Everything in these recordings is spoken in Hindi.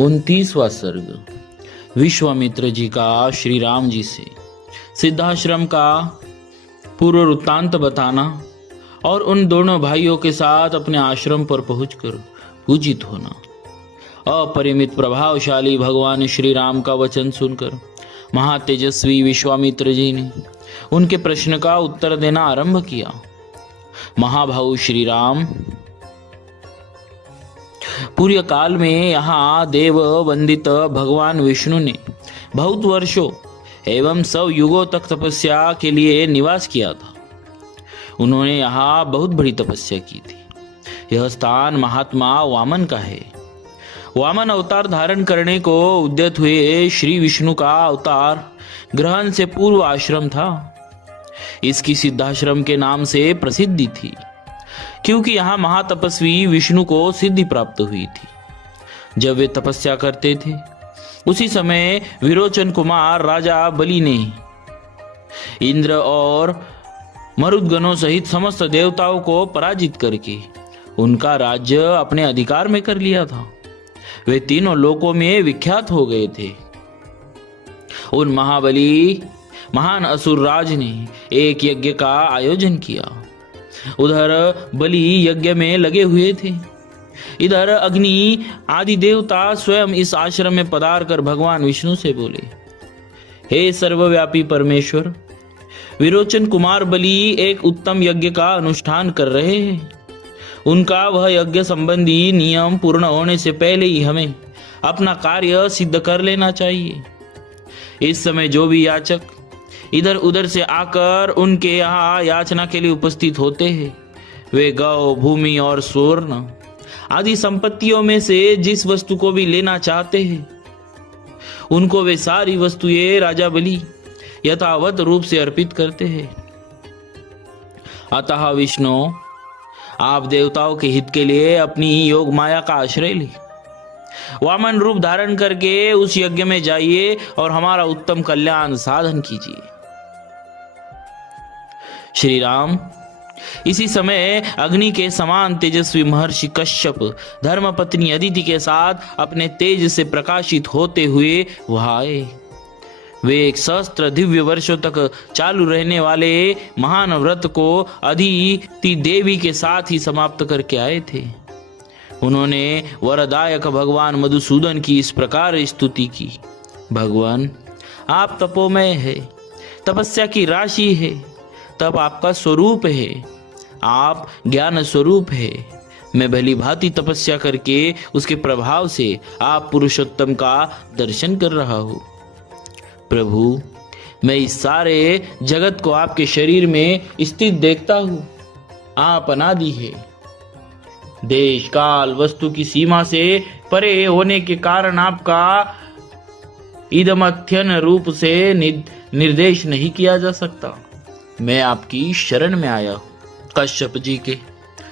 29वां सर्ग। विश्वामित्र जी का श्री राम जी से सिद्धाश्रम का पूर्व वृत्तांत बताना और उन दोनों भाइयों के साथ अपने आश्रम पर पहुंचकर पूजित होना। अपरिमित प्रभावशाली भगवान श्री राम का वचन सुनकर महातेजस्वी विश्वामित्र जी ने उनके प्रश्न का उत्तर देना आरंभ किया। महाभाऊ श्री राम, पूर्व काल में यहाँ देव वंदित भगवान विष्णु ने बहुत वर्षों एवं 100 युगों तक तपस्या के लिए निवास किया था। उन्होंने यहाँ बहुत बड़ी तपस्या की थी। यह स्थान महात्मा वामन का है। वामन अवतार धारण करने को उद्यत हुए श्री विष्णु का अवतार ग्रहण से पूर्व आश्रम था। इसकी सिद्धाश्रम के नाम से प्रसिद्धि थी, क्योंकि यहाँ महातपस्वी विष्णु को सिद्धि प्राप्त हुई थी। जब वे तपस्या करते थे उसी समय विरोचन कुमार राजा बलि ने इंद्र और मरुदगणों सहित समस्त देवताओं को पराजित करके उनका राज्य अपने अधिकार में कर लिया था। वे तीनों लोकों में विख्यात हो गए थे। उन महाबली महान असुर राज ने एक यज्ञ का आयोजन किया। उधर बलि यज्ञ में लगे हुए थे, इधर अग्नि आदि देवता स्वयं इस आश्रम में पधार कर भगवान विष्णु से बोले, हे सर्वव्यापी परमेश्वर, विरोचन कुमार बलि एक उत्तम यज्ञ का अनुष्ठान कर रहे हैं। उनका वह यज्ञ संबंधी नियम पूर्ण होने से पहले ही हमें अपना कार्य सिद्ध कर लेना चाहिए। इस समय जो भी याचक इधर उधर से आकर उनके यहाँ याचना के लिए उपस्थित होते हैं, वे गौ, भूमि और स्वर्ण आदि संपत्तियों में से जिस वस्तु को भी लेना चाहते हैं, उनको वे सारी वस्तुएं राजा बलि यथावत रूप से अर्पित करते हैं। अतः विष्णु, आप देवताओं के हित के लिए अपनी योग माया का आश्रय ले वामन रूप धारण करके उस यज्ञ में जाइए और हमारा उत्तम कल्याण साधन कीजिए। श्री राम, इसी समय अग्नि के समान तेजस्वी महर्षि कश्यप धर्मपत्नी अदिति के साथ अपने तेज से प्रकाशित होते हुए वहां आए। वे 1 सहस्त्र दिव्य वर्षों तक चालू रहने वाले महान व्रत को अदिति देवी के साथ ही समाप्त करके आए थे। उन्होंने वरदायक भगवान मधुसूदन की इस प्रकार स्तुति की, भगवान, आप तपोमय है, तपस्या की राशि है, तप आपका स्वरूप है, आप ज्ञान स्वरूप है। मैं भली भांति तपस्या करके उसके प्रभाव से आप पुरुषोत्तम का दर्शन कर रहा हूँ। प्रभु, मैं इस सारे जगत को आपके शरीर में स्थित देखता हूँ। आप अनादि है। देश काल वस्तु की सीमा से परे होने के कारण आपका इदमथ्यन रूप से निर्देश नहीं किया जा सकता। मैं आपकी शरण में आया हूँ। कश्यप जी के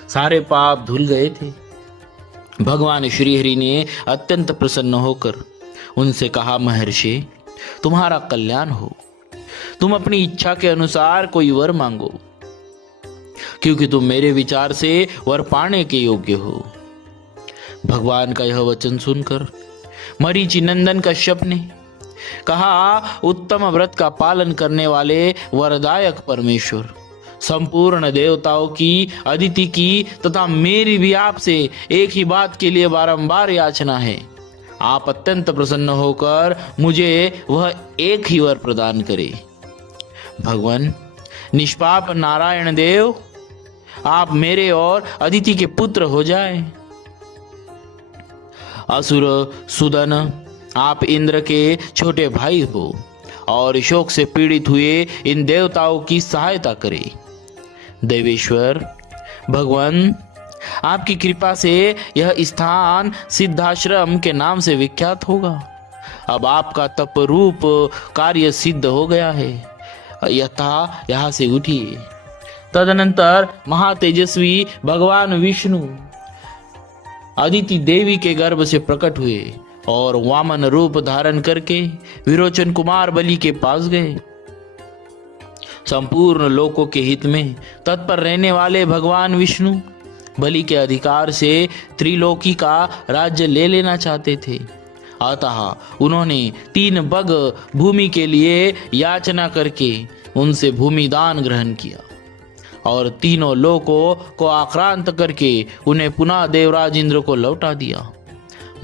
सारे पाप धुल गए थे। भगवान श्रीहरि ने अत्यंत प्रसन्न होकर उनसे कहा, महर्षि, तुम्हारा कल्याण हो। तुम अपनी इच्छा के अनुसार कोई वर मांगो, क्योंकि तुम मेरे विचार से वर पाने के योग्य हो। भगवान का यह वचन सुनकर मरीचि नंदन कश्यप ने कहा, उत्तम व्रत का पालन करने वाले वरदायक परमेश्वर, संपूर्ण देवताओं की, अदिति की तथा मेरी भी आपसे एक ही बात के लिए बारंबार याचना है। आप अत्यंत प्रसन्न होकर मुझे वह एक ही वर प्रदान करे। भगवान, निष्पाप नारायण देव, आप मेरे और अदिति के पुत्र हो जाए। असुर सुदन, आप इंद्र के छोटे भाई हो और शोक से पीड़ित हुए इन देवताओं की सहायता करें। देवेश्वर भगवान, आपकी कृपा से यह स्थान सिद्धाश्रम के नाम से विख्यात होगा। अब आपका तप रूप कार्य सिद्ध हो गया है। यथा यहाँ से उठिए। तदनंतर महातेजस्वी भगवान विष्णु अदिति देवी के गर्भ से प्रकट हुए और वामन रूप धारण करके विरोचन कुमार बलि के पास गए। संपूर्ण लोकों के हित में तत्पर रहने वाले भगवान विष्णु बलि के अधिकार से त्रिलोकी का राज्य ले लेना चाहते थे। अतः उन्होंने 3 बग भूमि के लिए याचना करके उनसे भूमि दान ग्रहण किया और तीनों लोकों को आक्रांत करके उन्हें पुनः देवराज इंद्र को लौटा दिया।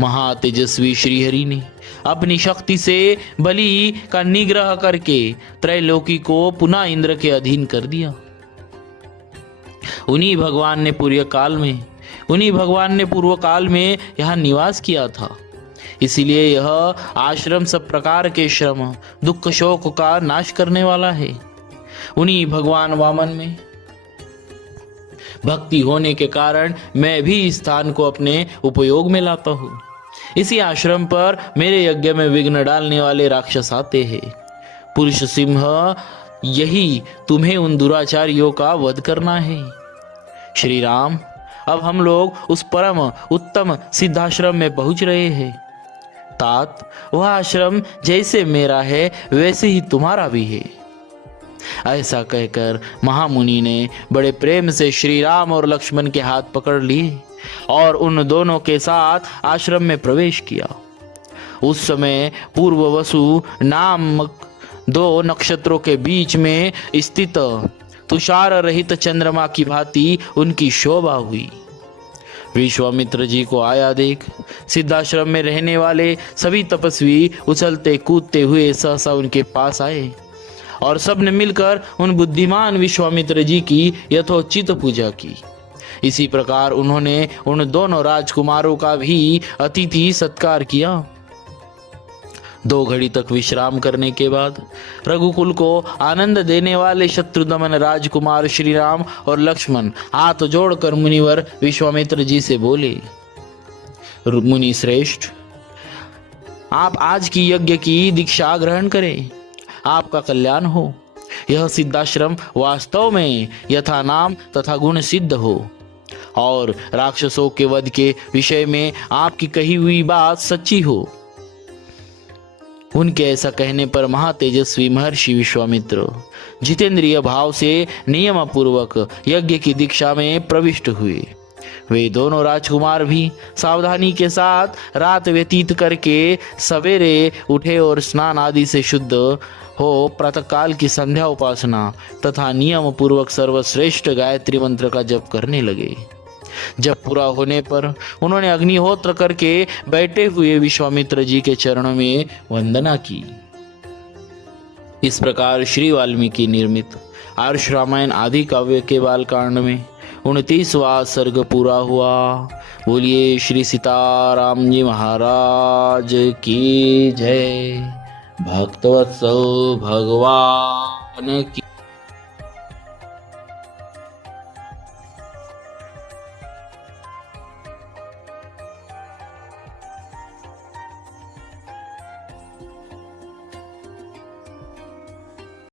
महातेजस्वी श्रीहरि ने अपनी शक्ति से बलि का निग्रह करके त्रैलोकी को पुनः इंद्र के अधीन कर दिया। उन्हीं भगवान ने पूर्व काल में यहाँ निवास किया था। इसीलिए यह आश्रम सब प्रकार के श्रम दुख शोक का नाश करने वाला है। उन्हीं भगवान वामन में भक्ति होने के कारण मैं भी इस स्थान को अपने उपयोग में लाता हूँ। इसी आश्रम पर मेरे यज्ञ में विघ्न डालने वाले राक्षस आते हैं। पुरुष सिंह, यही तुम्हें उन दुराचारियों का वध करना है। श्री राम, अब हम लोग उस परम उत्तम सिद्धाश्रम में पहुंच रहे हैं। तात, वह आश्रम जैसे मेरा है वैसे ही तुम्हारा भी है। ऐसा कहकर महामुनि ने बड़े प्रेम से श्री राम और लक्ष्मण के हाथ पकड़ लिए और उन दोनों के साथ आश्रम में प्रवेश किया। उस समय पूर्ववसु नामक 2 नक्षत्रों के बीच में स्थित तुषार रहित चंद्रमा की भांति उनकी शोभा हुई। विश्वामित्र जी को आया देख सिद्धाश्रम में रहने वाले सभी तपस्वी उछलते कूदते हुए सहसा उनके पास आए और सबने मिलकर उन बुद्धिमान विश्वामित्र जी की यथोचित पूजा की। इसी प्रकार उन्होंने उन दोनों राजकुमारों का भी अतिथि सत्कार किया। 2 घड़ी तक विश्राम करने के बाद रघुकुल को आनंद देने वाले शत्रुदमन राजकुमार श्री राम और लक्ष्मण हाथ जोड़कर मुनिवर विश्वामित्र जी से बोले, मुनि श्रेष्ठ, आप आज की यज्ञ की दीक्षा ग्रहण करें, आपका कल्याण हो। यह सिद्धाश्रम वास्तव में यथा नाम तथा गुण सिद्ध हो और राक्षसों के वध के विषय में आपकी कही हुई बात सच्ची हो। उनके ऐसा कहने पर महातेजस्वी महर्षि विश्वामित्र जितेंद्रिय भाव से नियम पूर्वक यज्ञ की दीक्षा में प्रविष्ट हुए। वे दोनों राजकुमार भी सावधानी के साथ रात व्यतीत करके सवेरे उठे और स्नान आदि से शुद्ध हो प्रातःकाल की संध्या उपासना तथा नियम पूर्वक सर्वश्रेष्ठ गायत्री मंत्र का जप करने लगे। जब पूरा होने पर उन्होंने अग्निहोत्र करके बैठे हुए विश्वामित्र जी के चरणों में वंदना की। इस प्रकार श्री वाल्मीकि निर्मित आर्ष रामायण आदि काव्य के बालकांड में 29वां सर्ग पूरा हुआ। बोलिए श्री सीताराम जी महाराज की जय। भक्तवत्सल भगवान की